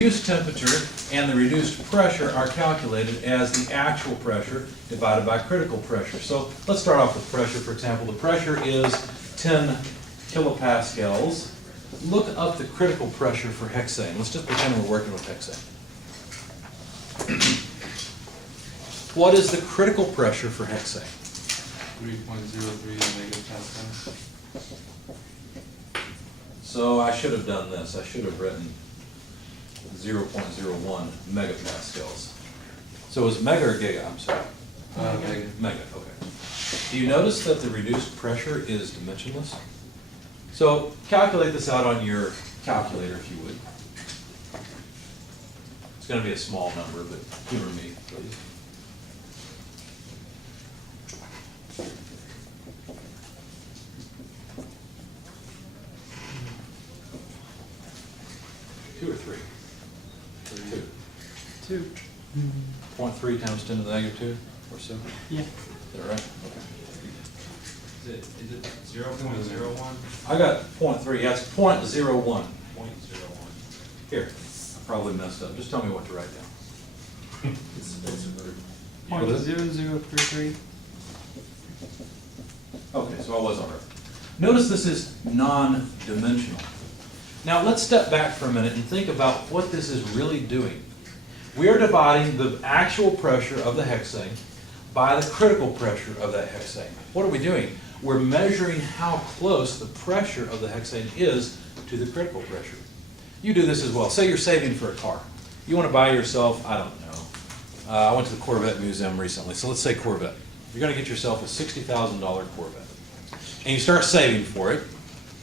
reduced temperature and the reduced pressure are calculated as the actual pressure divided by critical pressure. So let's start off with pressure. For example, the pressure is 10 kilopascals. Look up the critical pressure for hexane. Let's just pretend we're working with hexane. What is the critical pressure for hexane? 3.03 megapascal. So I should have done this. I should have written 0.01 megapascals. So is mega or giga? I'm sorry. Mega. Mega, okay. Do you notice that the reduced pressure is dimensionless? So calculate this out on your calculator if you would. It's going to be a small number, but humor me, please. Two or three? Two. 2. 0.3 times 10 to the negative 2 or so? Yeah. Is that right? Okay. Is it 0.01? I got 0.3. Yeah, it's 0.01. 0.01. Here, I probably messed up. Just tell me what to write down. What is it? 0.0033. Okay, so I was all right. Notice this is non-dimensional. Now let's step back for a minute and think about what this is really doing. We are dividing the actual pressure of the hexane by the critical pressure of that hexane. What are we doing? We're measuring how close the pressure of the hexane is to the critical pressure. You do this as well. Say you're saving for a car. You want to buy yourself, I don't know, I went to the Corvette Museum recently, so let's say Corvette. You're going to get yourself a $60,000 Corvette. And you start saving for it.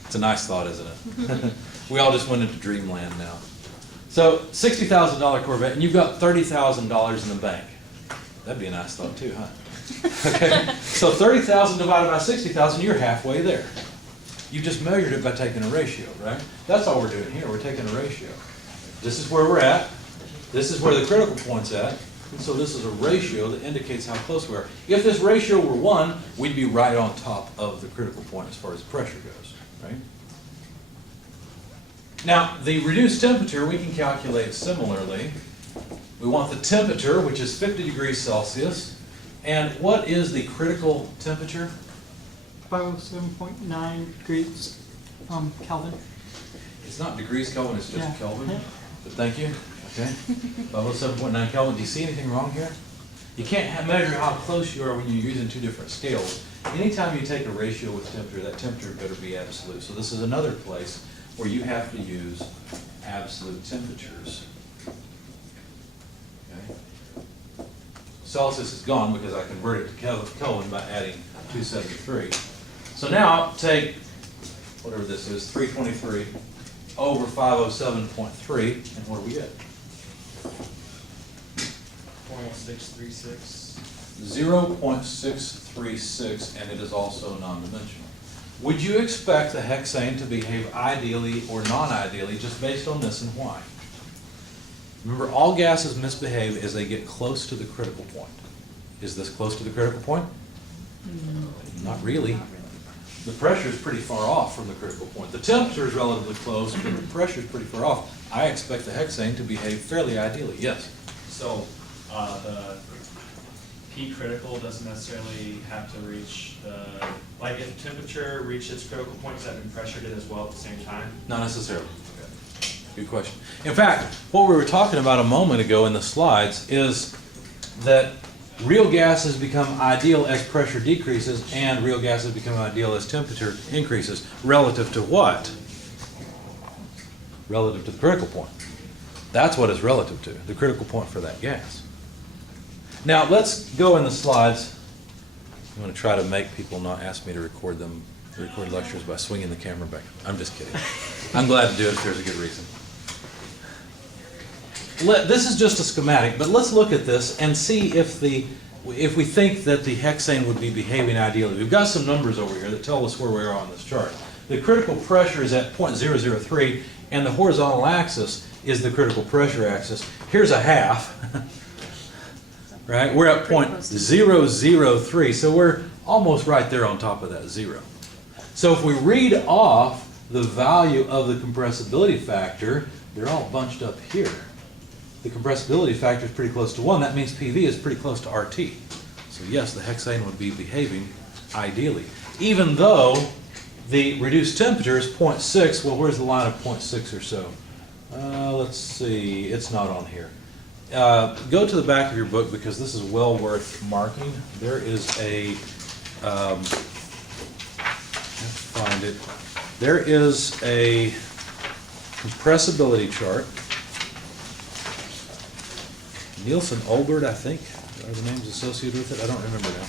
It's a nice thought, isn't it? We all just went into dreamland now. So $60,000 Corvette, and you've got $30,000 in the bank. That'd be a nice thought too, huh? Okay. So 30,000 divided by 60,000, you're halfway there. You just measured it by taking a ratio, right? That's all we're doing here. We're taking a ratio. This is where we're at. This is where the critical point's at. And so this is a ratio that indicates how close we are. If this ratio were 1, we'd be right on top of the critical point as far as pressure goes, right? Now, the reduced temperature we can calculate similarly. We want the temperature, which is 50 degrees Celsius. And what is the critical temperature? 507.9 degrees Kelvin. It's not degrees Kelvin, it's just Yeah. Kelvin. But thank you. Okay. 507.9 Kelvin. Do you see anything wrong here? You can't measure how close you are when you're using two different scales. Anytime you take a ratio with temperature, that temperature better be absolute. So this is another place where you have to use absolute temperatures. Okay. Celsius is gone because I converted to Kelvin by adding 273. So now take whatever this is, 323 over 507.3, and what do we get? 0.636. 0.636, and it is also non-dimensional. Would you expect the hexane to behave ideally or non-ideally just based on this, and why? Remember, all gases misbehave as they get close to the critical point. Is this close to the critical point? Not really. The pressure is pretty far off from the critical point. The temperature is relatively close, but the pressure is pretty far off. I expect the hexane to behave fairly ideally. Yes? So the P critical doesn't necessarily have to reach the, like if temperature reached its critical point, does that mean pressure did as well at the same time? Not necessarily. Good question. In fact, what we were talking about a moment ago in the slides is that real gases become ideal as pressure decreases, and real gases become ideal as temperature increases. Relative to what? Relative to the critical point. That's what it's relative to, the critical point for that gas. Now let's go in the slides. I'm going to try to make people not ask me to record lectures by swinging the camera back. I'm just kidding. I'm glad to do it if there's a good reason. This is just a schematic, but let's look at this and see if we think that the hexane would be behaving ideally. We've got some numbers over here that tell us where we are on this chart. The critical pressure is at 0.003, and the horizontal axis is the critical pressure axis. Here's a half, right? We're at 0.003, so we're almost right there on top of that 0. So if we read off the value of the compressibility factor, they're all bunched up here. The compressibility factor is pretty close to 1. That means PV is pretty close to RT. So yes, the hexane would be behaving ideally. Even though the reduced temperature is 0.6, well, where's the line of 0.6 or so? Let's see, it's not on here. Go to the back of your book because this is well worth marking. There is a, let's find it. There is a compressibility chart. Nielsen-Olbert, I think, are the names associated with it. I don't remember now.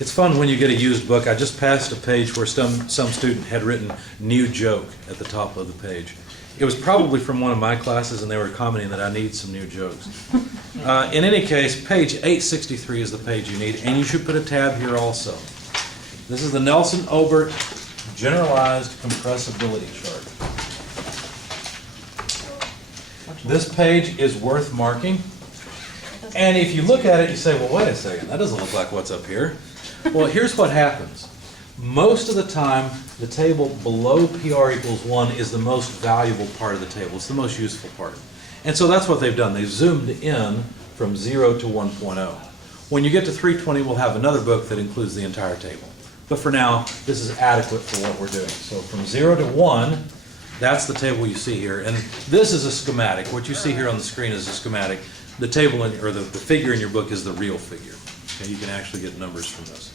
It's fun when you get a used book. I just passed a page where some student had written "new joke" at the top of the page. It was probably from one of my classes, and they were commenting that I need some new jokes. In any case, page 863 is the page you need, and you should put a tab here also. This is the Nielsen-Olbert Generalized Compressibility Chart. This page is worth marking. And if you look at it, you say, well, wait a second, that doesn't look like what's up here. Well, here's what happens. Most of the time, the table below PR equals 1 is the most valuable part of the table. It's the most useful part. And so that's what they've done. They've zoomed in from 0 to 1.0. When you get to 320, we'll have another book that includes the entire table. But for now, this is adequate for what we're doing. So from 0 to 1, that's the table you see here. And this is a schematic. What you see here on the screen is a schematic. The table, or the figure in your book is the real figure. Okay, you can actually get numbers from this.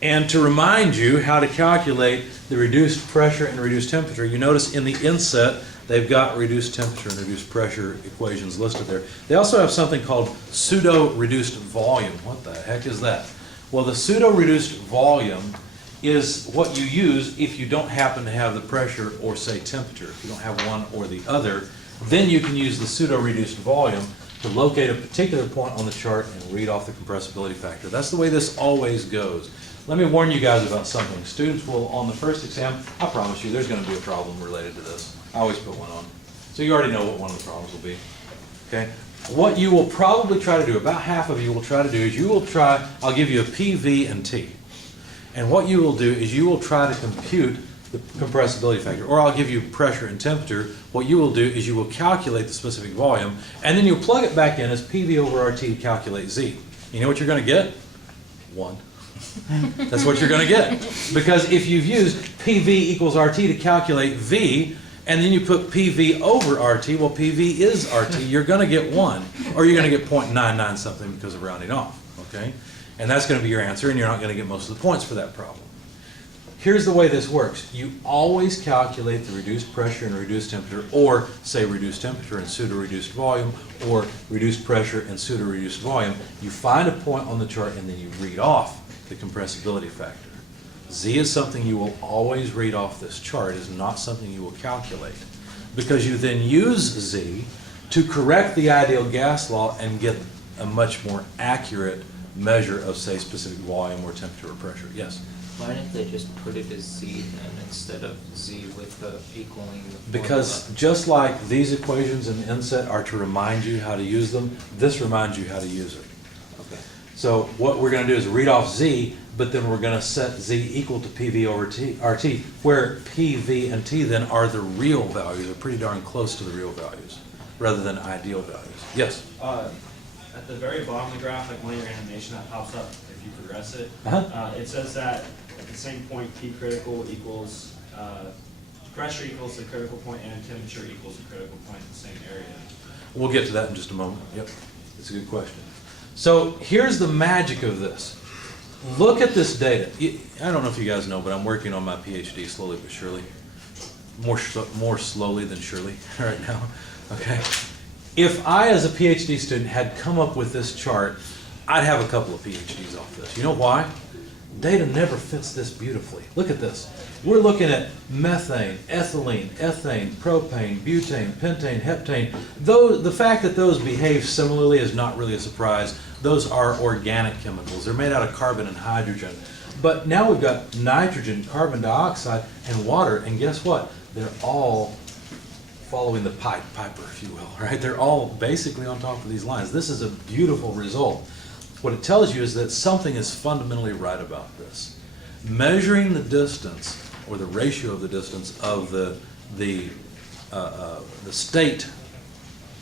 And to remind you how to calculate the reduced pressure and reduced temperature, you notice in the inset, they've got reduced temperature and reduced pressure equations listed there. They also have something called pseudo-reduced volume. What the heck is that? Well, the pseudo-reduced volume is what you use if you don't happen to have the pressure or, say, temperature. If you don't have one or the other, then you can use the pseudo-reduced volume to locate a particular point on the chart and read off the compressibility factor. That's the way this always goes. Let me warn you guys about something. Students will, on the first exam, I promise you, there's going to be a problem related to this. I always put one on. So you already know what one of the problems will be. Okay? What you will probably try to do, about half of you will try to do, is you will try, I'll give you a PV and T. And what you will do is you will try to compute the compressibility factor, or I'll give you pressure and temperature. What you will do is you will calculate the specific volume, and then you'll plug it back in as PV over RT to calculate Z. You know what you're going to get? 1. That's what you're going to get. Because if you've used PV equals RT to calculate V, and then you put PV over RT, well, PV is RT, you're going to get 1. Or you're going to get 0.99 something because of rounding off. Okay? And that's going to be your answer, and you're not going to get most of the points for that problem. Here's the way this works. You always calculate the reduced pressure and reduced temperature, or say reduced temperature and pseudo-reduced volume, or reduced pressure and pseudo-reduced volume. You find a point on the chart, and then you read off the compressibility factor. Z is something you will always read off this chart. It is not something you will calculate, because you then use Z to correct the ideal gas law and get a much more accurate measure of, say, specific volume or temperature or pressure. Yes? Why didn't they just put it as Z then instead of Z with the equaling the Because formula? just like these equations in the inset are to remind you how to use them, this reminds you how to use it. Okay. So what we're going to do is read off Z, but then we're going to set Z equal to PV over RT, where PV and T then are the real values, are pretty darn close to the real values, rather than ideal values. Yes? At the very bottom of the graph, like one of your animation that pops up if you progress it, Uh-huh. it says that at the same point, P critical equals, pressure equals the critical point and temperature equals the critical point in the same area. We'll get to that in just a moment. Yep, it's a good question. So here's the magic of this. Look at this data. I don't know if you guys know, but I'm working on my PhD slowly but surely. More slowly than surely right now. Okay. If I, as a PhD student, had come up with this chart, I'd have a couple of PhDs off this. You know why? Data never fits this beautifully. Look at this. We're looking at methane, ethylene, ethane, propane, butane, pentane, heptane. The fact that those behave similarly is not really a surprise. Those are organic chemicals. They're made out of carbon and hydrogen. But now we've got nitrogen, carbon dioxide, and water, and guess what? They're all following the Piper, if you will, right? They're all basically on top of these lines. This is a beautiful result. what it tells you is that something is fundamentally right about this. Measuring the distance, or the ratio of the distance of the state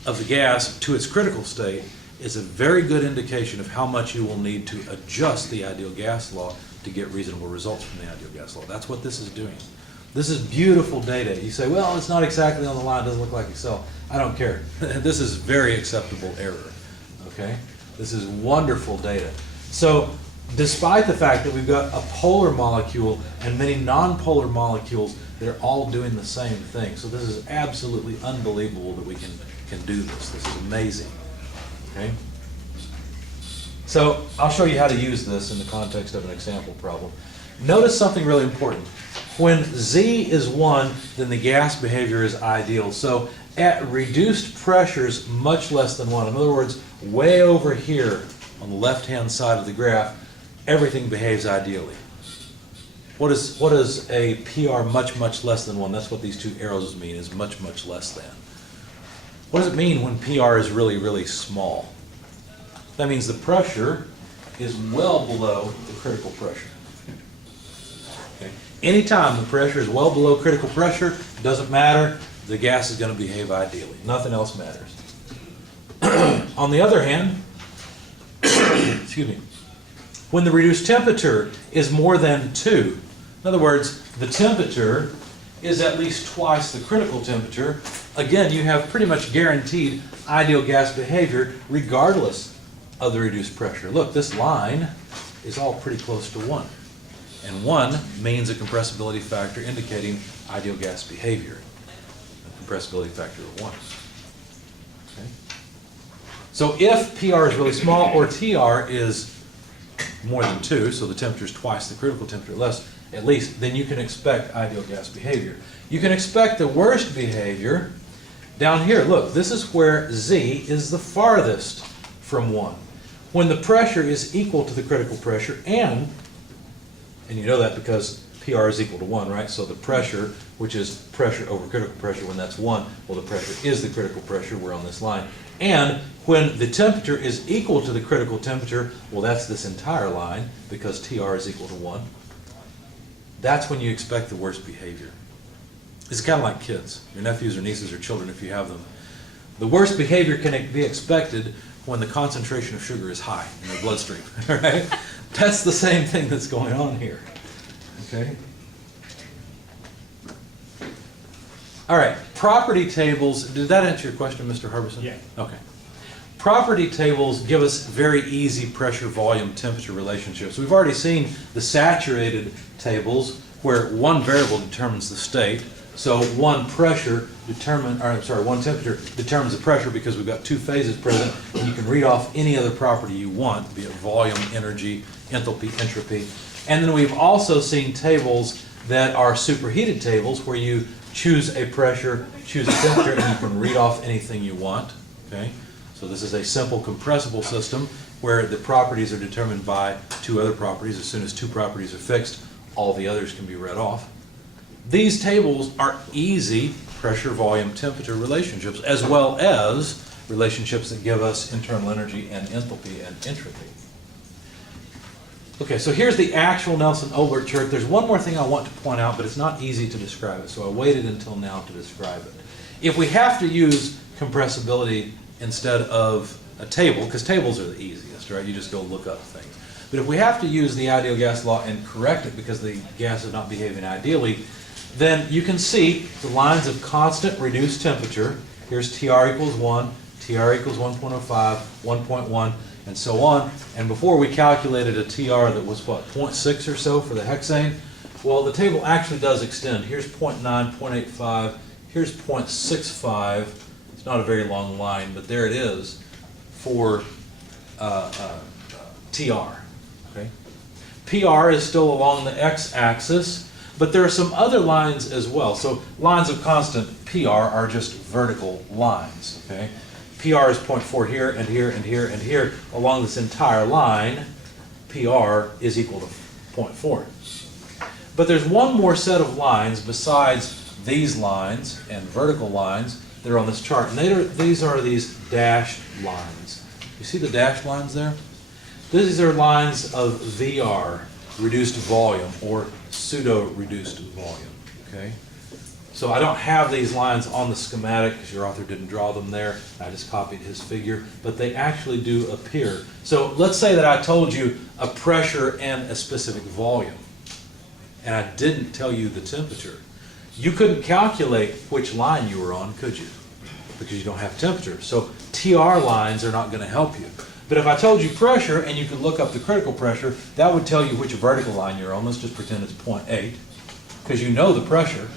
of the gas to its critical state is a very good indication of how much you will need to adjust the ideal gas law to get reasonable results from the ideal gas law. That's what this is doing. This is beautiful data. You say, well, it's not exactly on the line, it doesn't look like Excel. I don't care. This is very acceptable error, okay? This is wonderful data. So, despite the fact that we've got a polar molecule and many non-polar molecules, they're all doing the same thing. So this is absolutely unbelievable that we can do this. This is amazing, okay? So I'll show you how to use this in the context of an example problem. Notice something really important. When Z is 1, then the gas behavior is ideal. So at reduced pressures much less than 1, in other words, way over here on the left-hand side of the graph, everything behaves ideally. What is a PR much, much less than 1? That's what these two arrows mean, is much, much less than. What does it mean when PR is really, really small? That means the pressure is well below the critical pressure. Okay. Anytime the pressure is well below critical pressure, doesn't matter, the gas is going to behave ideally. Nothing else matters. On the other hand, excuse me, when the reduced temperature is more than 2, in other words, the temperature is at least twice the critical temperature, again, you have pretty much guaranteed ideal gas behavior regardless of the reduced pressure. Look, this line is all pretty close to 1. And 1 means a compressibility factor indicating ideal gas behavior. A compressibility factor of 1. Okay. So if PR is really small or TR is more than 2, so the temperature is twice the critical temperature less, at least, then you can expect ideal gas behavior. You can expect the worst behavior down here. Look, this is where Z is the farthest from 1. When the pressure is equal to the critical pressure and you know that because PR is equal to 1, right? So the pressure, which is pressure over critical pressure when that's 1, well, the pressure is the critical pressure, we're on this line. And when the temperature is equal to the critical temperature, well, that's this entire line because TR is equal to 1. That's when you expect the worst behavior. It's kind of like kids, your nephews or nieces or children if you have them. The worst behavior can be expected when the concentration of sugar is high in your bloodstream, right? That's the same thing that's going on here, okay? All right, property tables, did that answer your question, Mr. Harbison? Yeah. Okay. Property tables give us very easy pressure, volume, temperature relationships. We've already seen the saturated tables where one variable determines the state. So one temperature determines the pressure because we've got two phases present, and you can read off any other property you want, be it volume, energy, enthalpy, entropy. And then we've also seen tables that are superheated tables where you choose a pressure, choose a temperature, and you can read off anything you want. Okay? So this is a simple compressible system where the properties are determined by two other properties. As soon as two properties are fixed, all the others can be read off. These tables are easy pressure, volume, temperature relationships, as well as relationships that give us internal energy and enthalpy and entropy. Okay, so here's the actual Nelson-Olbert chart. There's one more thing I want to point out, but it's not easy to describe it, so I waited until now to describe it. If we have to use compressibility instead of a table, because tables are the easiest, right? You just go look up things. But if we have to use the ideal gas law and correct it because the gas is not behaving ideally, then you can see the lines of constant reduced temperature. Here's TR equals 1, TR equals 1.05, 1.1, and so on. And before we calculated a TR that was, what, 0.6 or so for the hexane? Well, the table actually does extend. Here's 0.9, 0.85, here's 0.65. It's not a very long line, but there it is for TR. Okay? PR is still along the x-axis, but there are some other lines as well. So lines of constant PR are just vertical lines. Okay? PR is 0.4 here and here and here and here. Along this entire line, PR is equal to 0.4. But there's one more set of lines besides these lines and vertical lines that are on this chart. And these are these dashed lines. You see the dashed lines there? These are lines of VR, reduced volume, or pseudo-reduced volume, okay? So I don't have these lines on the schematic because your author didn't draw them there. I just copied his figure, but they actually do appear. So let's say that I told you a pressure and a specific volume, and I didn't tell you the temperature. You couldn't calculate which line you were on, could you? Because you don't have temperature. So TR lines are not going to help you. But if I told you pressure and you could look up the critical pressure, that would tell you which vertical line you're on. Let's just pretend it's 0.8, because you know the pressure.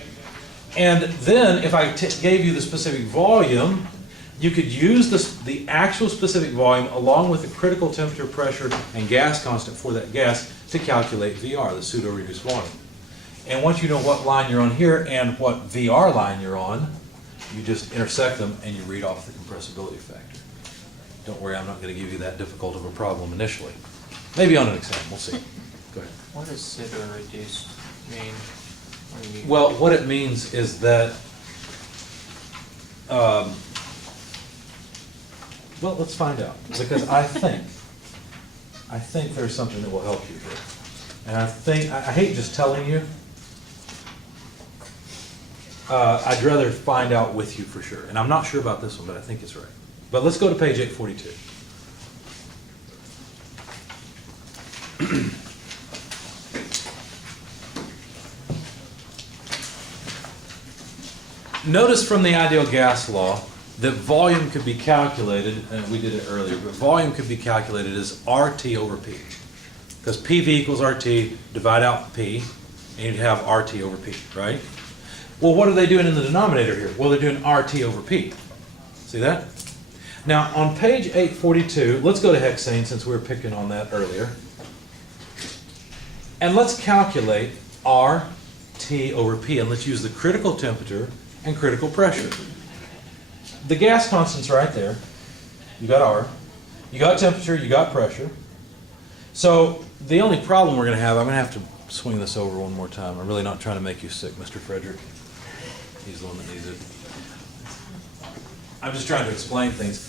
And then if I gave you the specific volume, you could use the actual specific volume along with the critical temperature, pressure, and gas constant for that gas to calculate VR, the pseudo-reduced volume. And once you know what line you're on here and what VR line you're on, you just intersect them and you read off the compressibility factor. Don't worry, I'm not going to give you that difficult of a problem initially. Maybe on an exam, we'll see. Go ahead. What does pseudo-reduced mean? When you- Well, what it means is that, well, let's find out, because I think there's something that will help you here. And I hate just telling you. I'd rather find out with you for sure. And I'm not sure about this one, but I think it's right. But let's go to page 842. Notice from the ideal gas law that volume could be calculated, and we did it earlier, but volume could be calculated as RT over P. Because PV equals RT, divide out P, and you'd have RT over P, right? Well, what are they doing in the denominator here? Well, they're doing RT over P. See that? Now, on page 842, let's go to hexane since we were picking on that earlier. And let's calculate RT over P, and let's use the critical temperature and critical pressure. The gas constant's right there. You got R. You got temperature, you got pressure. So the only problem we're going to have, I'm going to have to swing this over one more time. I'm really not trying to make you sick, Mr. Frederick. He's the one that needs it. I'm just trying to explain things.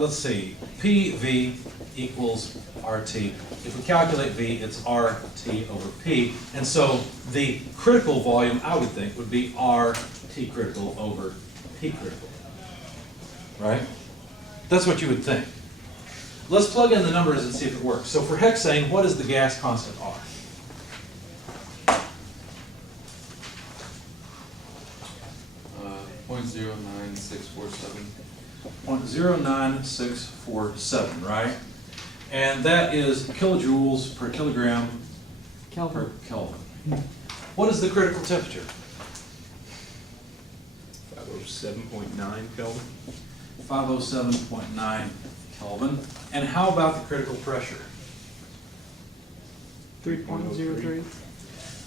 Let's see. PV equals RT. If we calculate V, it's RT over P. And so the critical volume, I would think, would be RT critical over P critical. Right? That's what you would think. Let's plug in the numbers and see if it works. So for hexane, what is the gas constant R? .09647. 0.09647, right? And that is kilojoules per kilogram per Kelvin. Kelvin. What is the critical temperature? 507.9 Kelvin. 507.9 Kelvin. And how about the critical pressure? 3.03.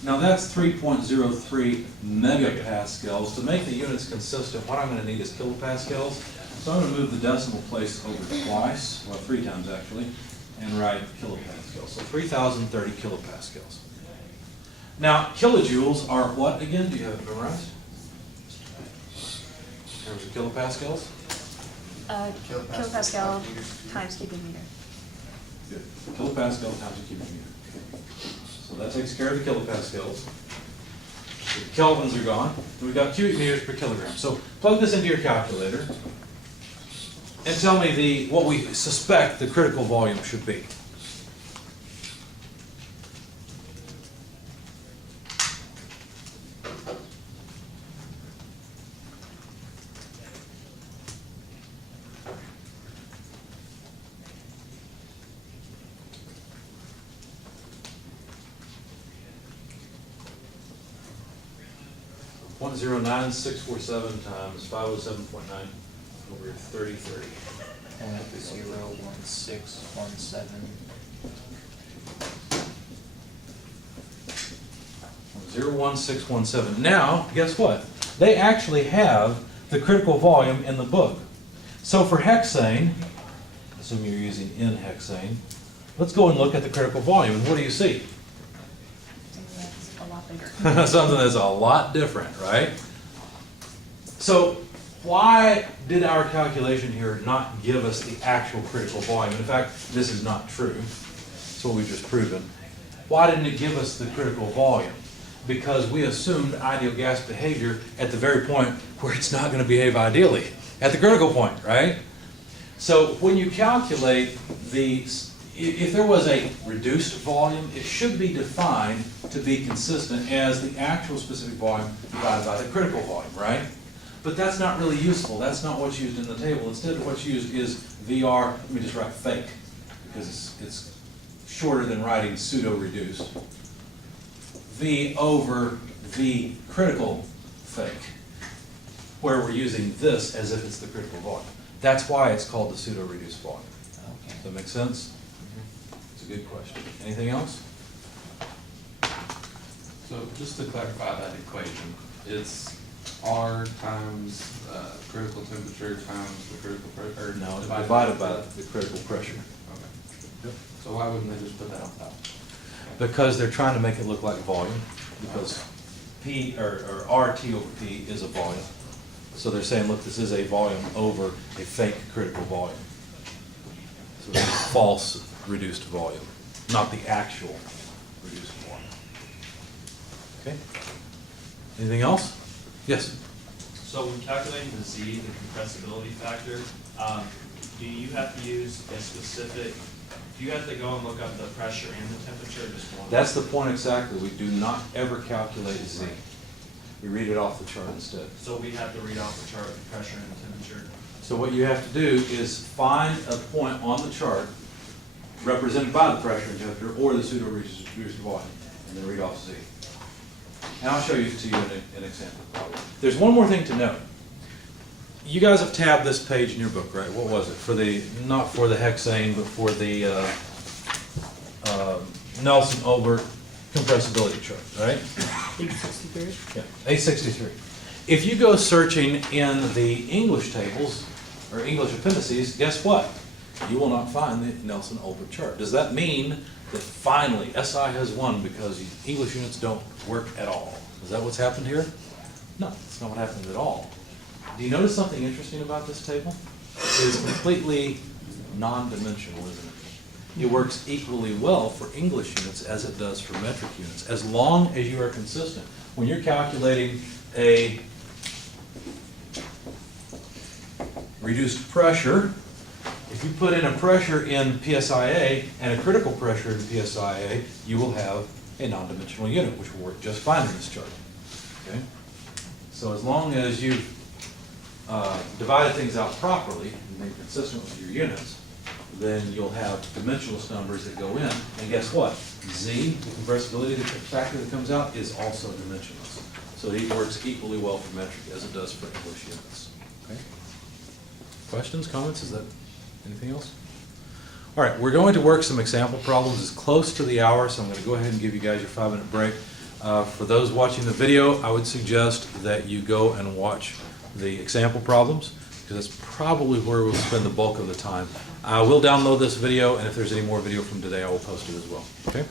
Now that's 3.03 megapascals. To make the units consistent, what I'm going to need is kilopascals. So I'm going to move the decimal place over twice, well 3 times actually, and write kilopascals. So 3,030 kilopascals. Now kilojoules are what again? Do you have it memorized? In terms of kilopascals? Kilopascal times cubic meter. Good. Kilopascal times a cubic meter. So that takes care of the kilopascals. The kelvins are gone. And we've got cubic meters per kilogram. So plug this into your calculator and tell me what we suspect the critical volume should be. .09647 times 507.9 over 3030. 01617. 01617. Now, guess what? They actually have the critical volume in the book. So for hexane, assume you're using N-hexane, let's go and look at the critical volume. And what do you see? That's a lot bigger. Something that's a lot different, right? So why did our calculation here not give us the actual critical volume? In fact, this is not true. That's what we've just proven. Why didn't it give us the critical volume? Because we assumed ideal gas behavior at the very point where it's not going to behave ideally, at the critical point, right? So when you calculate if there was a reduced volume, it should be defined to be consistent as the actual specific volume divided by the critical volume, right? But that's not really useful. That's not what's used in the table. Instead, what's used is VR, let me just write fake, because it's shorter than writing pseudo-reduced. V over V critical fake, where we're using this as if it's the critical volume. That's why it's called the pseudo-reduced volume. Okay. Does that make sense? It's a good question. Anything else? So just to clarify that equation, it's R times critical temperature times the critical pressure? No, it's divided by the critical pressure. Okay. So why wouldn't they just put that on top? Because they're trying to make it look like volume, because P or RT over P is a volume. So they're saying, look, this is a volume over a fake critical volume. So it's a false reduced volume, not the actual reduced volume. Okay? Anything else? Yes? So when calculating the Z, the compressibility factor, do you have to use a specific, do you have to go and look up the pressure and the temperature, or just one? That's the point exactly. We do not ever calculate Z. We read it off the chart instead. So we have to read off the chart the pressure and the temperature. So what you have to do is find a point on the chart represented by the pressure and temperature or the pseudo-reduced volume, and then read off Z. And I'll show you to you an example problem. There's one more thing to note. You guys have tabbed this page in your book, right? What was it? For the, not for the hexane, but for the Nelson-Obert compressibility chart, right? 863. Yeah, A63. If you go searching in the English tables or English appendices, guess what? You will not find the Nelson-Obert chart. Does that mean that finally SI has won because English units don't work at all? Is that what's happened here? No, that's not what happened at all. Do you notice something interesting about this table? It is completely non-dimensional, isn't it? It works equally well for English units as it does for metric units, as long as you are consistent. When you're calculating a reduced pressure, if you put in a pressure in PSIA and a critical pressure in PSIA, you will have a non-dimensional unit, which will work just fine in this chart. Okay? So as long as you've divided things out properly and been consistent with your units, then you'll have dimensionless numbers that go in. And guess what? Z, the compressibility factor that comes out, is also dimensionless. So it works equally well for metric as it does for English units. Okay? Questions, comments? Is that anything else? All right, we're going to work some example problems. It's close to the hour, so I'm going to go ahead and give you guys your 5-minute break. For those watching the video, I would suggest that you go and watch the example problems, because that's probably where we'll spend the bulk of the time. I will download this video, and if there's any more video from today, I will post it as well. Okay?